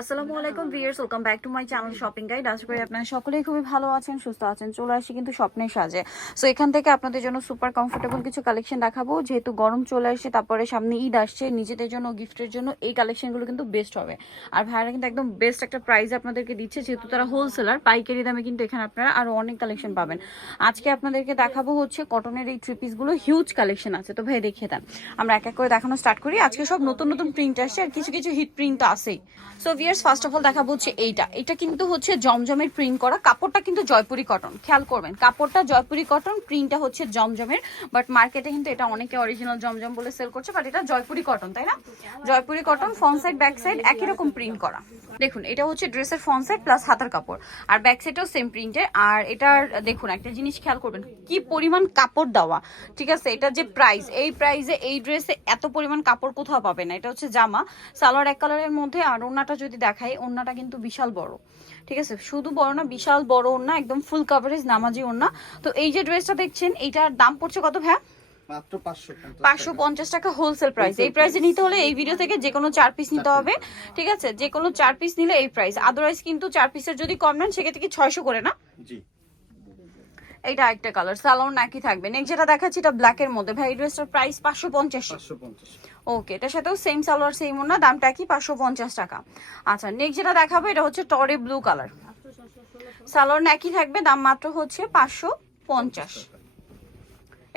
আসসালামু আলাইকুম viewers welcome back to my channel shopping guide. আশা করি আপনারা সকলেই খুবই ভালো আছেন সুস্থ আছেন চলে আসি কিন্তু স্বপ্নের সাজে। সো এখান থেকে আপনাদের জন্য সুপার কমফোর্টেবল কিছু কালেকশন দেখাবো। যেহেতু গরম চলে আসছে তারপরে সামনে ঈদ আসছে নিজেদের জন্য গিফটের জন্য এই কালেকশনগুলো কিন্তু বেস্ট হবে। আর ভাইরা কিন্তু একদম বেস্ট একটা প্রাইস আপনাদেরকে দিচ্ছে যেহেতু তারা হোলসেলার পাইকারি দামে কিন্তু এখানে আপনারা আরও অনেক কালেকশন পাবেন। আজকে আপনাদেরকে দেখাবো হচ্ছে কটনের এই থ্রি পিসগুলো হিউজ কালেকশন আছে। তো ভাই দেখিয়ে দেন। আমরা এক এক করে দেখানো স্টার্ট করি। আজকে সব নতুন নতুন প্রিন্ট আসছে আর কিছু কিছু হিট প্রিন্ট আছেই। So viewers first of all দেখাবো হচ্ছে এইটা। এটা কিন্তু হচ্ছে জমজমের প্রিন্ট করা। কাপড়টা কিন্তু জয়পুরি কটন খেয়াল করবেন, কাপড়টা জয়পুরি কটন প্রিন্টটা হচ্ছে জমজমের। বাট মার্কেটে কিন্তু এটা অনেকে অরিজিনাল জমজম বলে সেল করছে বাট এটা জয়পুরি কটন তাই না? Jaipuri cotton front side back side একই রকম প্রিন্ট করা। দেখুন, এটা হচ্ছে ড্রেসের ফ্রন্ট সাইড প্লাস হাতার কাপড়। আর ব্যাক সাইডটাও সেম প্রিন্টের আর এটার, দেখুন, একটা জিনিস খেয়াল করবেন, কি পরিমাণ কাপড় দেওয়া। ঠিক আছে, এটা যে প্রাইস এই প্রাইসে এই ড্রেসে এত পরিমাণ কাপড় কোথাও পাবে না। এটা হচ্ছে জামা। সালোয়ার এক কালারের মধ্যে, আর ওড়নাটা যদি দেখাই ওড়নাটা কিন্তু বিশাল বড়। ঠিক আছে? শুধু বড় না বিশাল বড় ওড়না একদম ফুল কভারেজ নামাজি ওড়না। তো এই যে ড্রেসটা দেখছেন এইটার দাম পড়ছে কত ভ্যা পাঁচশো পঞ্চাশ টাকা। হোলসেল প্রাইস এই প্রাইসে নিতে হলে এই ভিডিও থেকে যে কোনো চার পিস নিতে হবে। ঠিক আছে? যে কোনো চার পিস নিলে এই প্রাইস আদারওয়াইজ কিন্তু চার পিসের যদি কম নেন সেক্ষেত্রে কি ছয়শো করে না? জি। এইটা একটা কালার সালোন নাকি থাকবে। নেক্সট যেটা দেখাচ্ছি এটা ব্ল্যাক এর মধ্যে। ভাই ড্রেসটার প্রাইস পাঁচশো পঞ্চাশ। পাঁচশো পঞ্চাশ। ওকে এটার সাথেও সেম সালোয়ার সেম না দামটা কি? পাঁচশো পঞ্চাশ টাকা। আচ্ছা নেক্সট যেটা দেখাবো এটা হচ্ছে টরি ব্লু কালার সালোয়ার নাকি থাকবে দাম মাত্র হচ্ছে পাঁচশো পঞ্চাশ।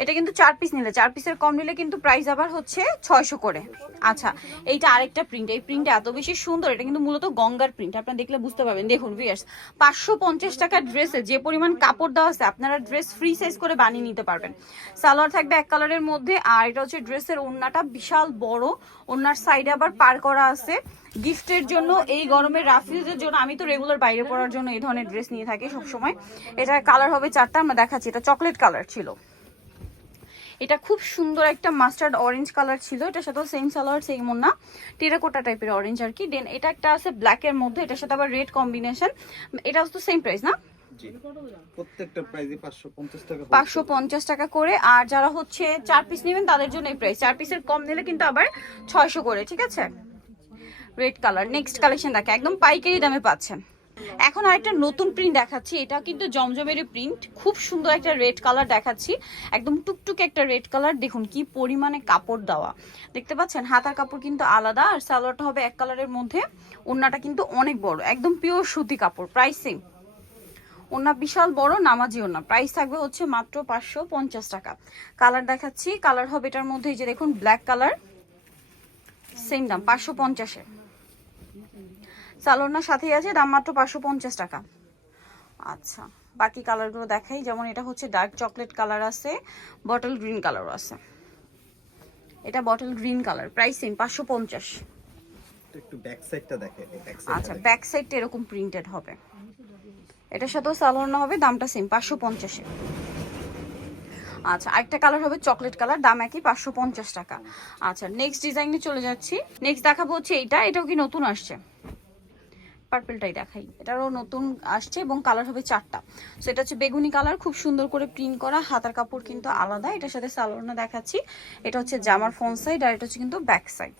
এটা কিন্তু চার পিস নিলে, চার পিসের কম নিলে কিন্তু প্রাইস আবার হচ্ছে ছয়শো করে। আচ্ছা এইটা আরেকটা প্রিন্ট এই প্রিন্টটা এত বেশি সুন্দর, এটা কিন্তু মূলত গঙ্গার প্রিন্ট আপনারা দেখলে বুঝতে পারবেন। দেখুন ভিয়ার্স পাঁচশো পঞ্চাশ টাকার ড্রেসে যে পরিমাণ কাপড় দেওয়া আছে, আপনারা ড্রেস ফ্রি সাইজ করে বানিয়ে নিতে পারবেন। সালোয়ার থাকবে এক কালারের মধ্যে, আর এটা হচ্ছে ড্রেসের ওড়নাটা বিশাল বড়, ওড়নার সাইডে আবার পার করা আছে। গিফটের জন্য, এই গরমের রাফিউজের জন্য, আমি তো রেগুলার বাইরে পড়ার জন্য এই ধরনের ড্রেস নিয়ে থাকি সবসময়। এটা কালার হবে চারটা, আমরা দেখাচ্ছি, এটা চকলেট কালার ছিল। এটা খুব সুন্দর একটা মাস্টার্ড অরেঞ্জ কালার ছিল। এটার সাথেও সেম সালোয়ার সেম না টেরাকোটা টাইপের অরেঞ্জ আর কি। দেন এটা একটা আছে ব্ল্যাক এর মধ্যে এটার সাথে আবার রেড কম্বিনেশন এটা তো সেম প্রাইস না? প্রত্যেকটা টাকা পাঁচশো পঞ্চাশ টাকা করে। আর যারা হচ্ছে চার পিস নেবেন তাদের জন্য এই প্রাইস চার পিসের কম নিলে কিন্তু আবার ছয়শো করে ঠিক আছে? রেড কালার নেক্সট কালেকশন দেখে। একদম পাইকারি দামে পাচ্ছেন। এখন আরেকটা নতুন প্রিন্ট দেখাচ্ছি। এটা কিন্তু জমজমের প্রিন্ট খুব সুন্দর একটা রেড কালার দেখাচ্ছি। একদম টুকটুকে একটা রেড কালার দেখুন কি পরিমাণে কাপড় দেওয়া। দেখতে পাচ্ছেন? হাতার কাপড় কিন্তু আলাদা আর সালোয়ারটা হবে এক কালারের মধ্যে। ওড়নাটা কিন্তু অনেক বড়। একদম পিওর সুতি কাপড়। প্রাইস সেম ওনা বিশাল বড়, নামাজি ওনা প্রাইস থাকবে হচ্ছে মাত্র পাঁচশো পঞ্চাশ টাকা। কালার দেখাচ্ছি। কালার হবে এটার মধ্যে এই যে দেখুন ব্ল্যাক কালার সেম দাম, পাঁচশো পঞ্চাশে সালোনার সাথেই আছে দাম মাত্র পাঁচশো পঞ্চাশ টাকা। আচ্ছা বাকি কালারগুলো দেখাই। যেমন এটা হচ্ছে ডার্ক চকলেট কালার আছে বটল গ্রিন কালারও আছে। এটা bottle green colour price same পাঁচশো পঞ্চাশ। একটু ব্যাক সাইডটা দেখে আচ্ছা ব্যাক সাইডটা এরকম প্রিন্টেড হবে। এটার সাথেও সালোয়ার হবে দামটা সেম পাঁচশো পঞ্চাশে। আচ্ছা আরেকটা কালার হবে চকলেট কালার দাম একই পাঁচশো পঞ্চাশ টাকা। আচ্ছা নেক্সট ডিজাইনে চলে যাচ্ছি। নেক্সট দেখাবো হচ্ছে এইটা এটাও কি নতুন আসছে? পার্পেলটাই দেখাই। এটারও নতুন আসছে এবং কালার হবে চারটা। সো এটা হচ্ছে বেগুনি কালার খুব সুন্দর করে প্রিন্ট করা। হাতার কাপড় কিন্তু আলাদা, এটার সাথে সালোয়ারনা দেখাচ্ছি। এটা হচ্ছে জামার ফ্রন্ট সাইড আর এটা হচ্ছে কিন্তু ব্যাক সাইড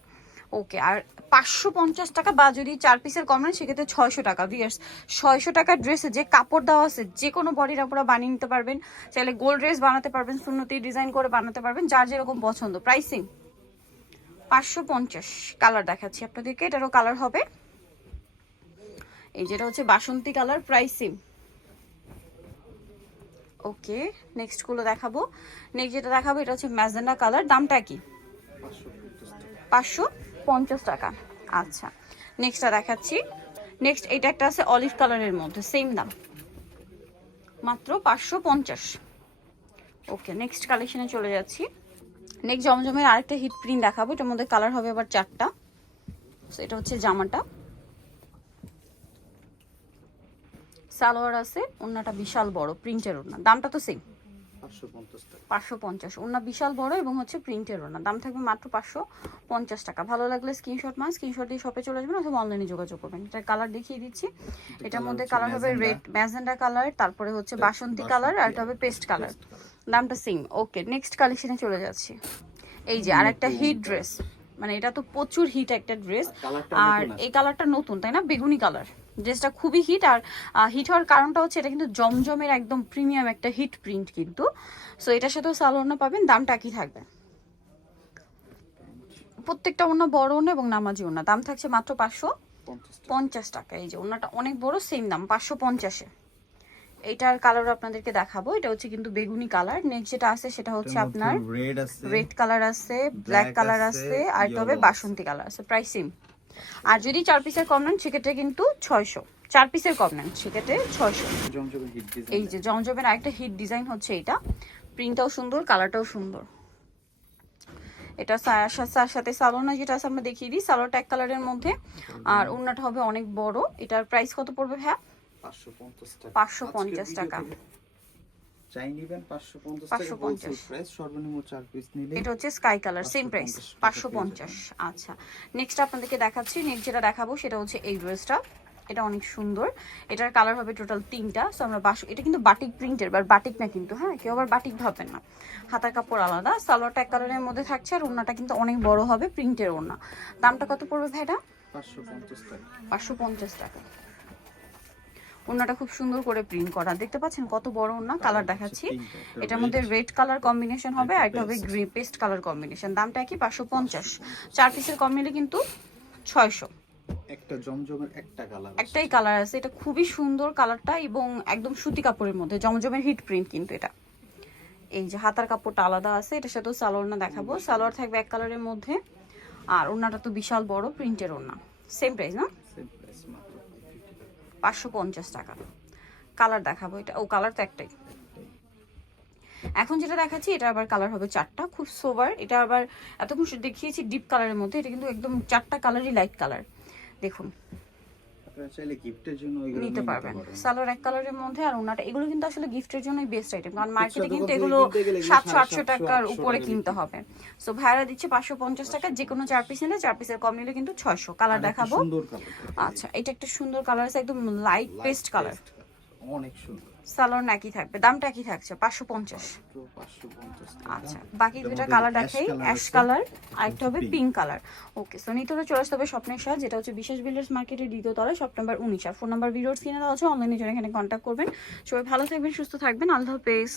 ওকে আর পাঁচশো পঞ্চাশ টাকা বা যদি চার পিসের কম নেন, সেক্ষেত্রে ছয়শো টাকা। ভিয়ার্স ছয়শো টাকার ড্রেসে যে কাপড় দেওয়া আছে, যে কোনো বডির আপনারা বানিয়ে নিতে পারবেন। চাইলে গোল্ড ড্রেস বানাতে পারবেন, সুন্নতি ডিজাইন করে বানাতে পারবেন, যার যেরকম পছন্দ। প্রাইসিং পাঁচশো পঞ্চাশ। কালার দেখাচ্ছি আপনাদেরকে, এটারও কালার হবে। এই যেটা হচ্ছে বাসন্তী কালার প্রাইসিং ওকে নেক্সটগুলো দেখাবো। নেক্সট যেটা দেখাবো, এটা হচ্ছে ম্যাজেন্ডা কালার। দামটা কি? পাঁচশো পঞ্চাশ টাকা। আচ্ছা নেক্সটটা দেখাচ্ছি। নেক্সট এটা একটা আছে অলিভ কালারের মধ্যে সেম দাম। মাত্র পাঁচশো পঞ্চাশ। ওকে নেক্সট কালেকশনে চলে যাচ্ছি। নেক্সট জমজমের আরেকটা হিট প্রিন্ট দেখাবো। এটার মধ্যে কালার হবে আবার চারটা। এটা হচ্ছে জামাটা। সালোয়ার আছে ওন্নাটা বিশাল বড় প্রিন্টের ওন্না দামটা তো সেম পাঁচশো পঞ্চাশ ওনা বিশাল বড় এবং হচ্ছে প্রিন্টের ওনা দাম থাকবে মাত্র পাঁচশো পঞ্চাশ টাকা। ভালো লাগলে স্ক্রিনশট মাস স্ক্রিনশট দিয়ে শপে চলে আসবেন অথবা অনলাইনে যোগাযোগ করবেন। এটা কালার দেখিয়ে দিচ্ছি। এটার মধ্যে কালার হবে রেড ম্যাজেন্ডা কালার তারপরে হচ্ছে বাসন্তী কালার আর এটা হবে পেস্ট কালার দামটা সেম ওকে নেক্সট কালেকশনে চলে যাচ্ছি। এই যে আর একটা হিট ড্রেস মানে এটা তো প্রচুর হিট একটা ড্রেস আর এই কালারটা নতুন তাই না? বেগুনি কালার ড্রেসটা খুবই হিট আর হিট হওয়ার কারণটা হচ্ছে এটা কিন্তু জমজমের একদম প্রিমিয়াম একটা হিট প্রিন্ট কিন্তু। সো এটার সাথেও সালোয়ার পাবেন দামটা কি থাকবে। প্রত্যেকটা ওনা বড় ওনা এবং নামাজি ওনা দাম থাকছে মাত্র পাঁচশো পঞ্চাশ টাকা। পঞ্চাশ টাকা। এই যে ওনাটা অনেক বড় সেম দাম পাঁচশো পঞ্চাশে। এটার কালার আপনাদেরকে দেখাবো। এটা হচ্ছে কিন্তু বেগুনি কালার নেক্সট যেটা আছে সেটা হচ্ছে আপনার রেড আছে রেড কালার আছে ব্ল্যাক কালার আছে, আর তবে বাসন্তী কালার আছে। প্রায় সেম আর যদি চার পিসের কম নেন সেক্ষেত্রে কিন্তু ছয়শো। চার পিসের কম নেন সেক্ষেত্রে ছয়শো। জমজমের হিট ডিজাইন এই যে জমজমের আরেকটা হিট ডিজাইন হচ্ছে এটা। প্রিন্টটাও সুন্দর কালারটাও সুন্দর। এটা সাথে সালোনা যেটা আছে আমরা দেখিয়ে দিই। সালোয়ারটা এক কালারের মধ্যে। আর ওড়নাটা হবে অনেক বড়। এটার প্রাইস কত পড়বে হ্যাঁ 550 টাকা। 550 আজকের টাকা। চাই নিবেন 550 টাকা। হোলসেল প্রাইস সর্বনিম্ন 4 পিস নিলে এটা হচ্ছে স্কাই কালার সেম প্রাইস 550 পাঁচশো পঞ্চাশ। আচ্ছা নেক্সট আপনাদেরকে দেখাচ্ছি নেক্সট যেটা দেখাবো সেটা হচ্ছে এই ড্রেসটা এটা অনেক সুন্দর। এটার কালার হবে টোটাল তিনটা। সো আমরা বাস এটা কিন্তু বাটিক প্রিন্টের বা বাটিক না কিন্তু হ্যাঁ? কেউ আবার বাটিক ভাববেন না। হাতার কাপড় আলাদা। সালোয়ারটা এক কালারের মধ্যে থাকছে আর ওড়নাটা কিন্তু অনেক বড় হবে প্রিন্টের ওড়না। দামটা কত পড়বে ভাইটা 550 টাকা। পাঁচশো পঞ্চাশ টাকা। ওড়নাটা খুব সুন্দর করে প্রিন্ট করা। দেখতে পাচ্ছেন কত বড় ওড়না? কালার দেখাচ্ছি। এটার মধ্যে রেড কালার কম্বিনেশন হবে আর একটা এটা হবে। গ্রিন পেস্ট কালার কম্বিনেশন দামটা কি পাঁচশো পঞ্চাশ। চার পিসের কম নিলে কিন্তু ছয়শো। একটা জমজমের একটা কালার একটাই কালার আছে। এটা খুবই সুন্দর কালারটা এবং একদম সুতি কাপড়ের মধ্যে। জমজমের হিট প্রিন্ট কিন্তু এটা। এই যে হাতার কাপড়টা আলাদা আছে। এটার সাথেও সালোয়ার না দেখাবো। সালোয়ার থাকবে এক কালারের মধ্যে। আর ওড়নাটা তো বিশাল বড় প্রিন্টের ওড়না। সেম প্রাইস না সেম প্রাইস মাত্র 550 টাকা পাঁচশো পঞ্চাশ টাকা। কালার দেখাবো এটা। ও কালার তো একটাই। এখন যেটা দেখাচ্ছি, এটা আবার কালার হবে চারটা। খুব সোভার এটা আবার এতক্ষণ দেখিয়েছি ডিপ কালারের মধ্যে। এটা কিন্তু একদম চারটা কালারই লাইট কালার দেখুন। আপনারা চাইলে গিফটের জন্য ওইগুলো নিতে পারবেন। সালোর এক কালারের মধ্যে আর ওনাটা এগুলো কিন্তু আসলে গিফটের জন্যই বেস্ট আইটেম কারণ মার্কেটে কিন্তু এগুলো কিনতে গেলে এগুলো সাতশো সাড়ে আটশো সাতশো, টাকার উপরে কিনতে হবে। সো ভাইরা দিচ্ছে পাঁচশো পঞ্চাশ টাকা যে কোনো চার পিস নিলে চার পিসের কম নিলে কিন্তু ছয়শো। কালার দেখাবো। আচ্ছা এটা একটা সুন্দর কালার আছে একদম লাইট পেস্ট কালার অনেক সুন্দর। সালোয়ার একই থাকবে দামটা একই থাকছে? পাঁচশো পঞ্চাশ। মাত্র 550 আচ্ছা বাকি দুটো কালার দেখাই। অ্যাশ কালার আর একটা হবে পিঙ্ক কালার ওকে সো নিতরে চলে আসতে হবে স্বপ্নের সাজ যেটা হচ্ছে বিশেষ বিল্ডার্স মার্কেটের দ্বিতীয় তলায় শপ নাম্বার উনিশ। আর ফোন নাম্বার ভিডিওর স্ক্রিনে দেওয়া আছে অনলাইনে জন্য এখানে কন্ট্যাক্ট করবেন। সবাই ভালো থাকবেন সুস্থ থাকবেন। আল্লাহ হাফেজ।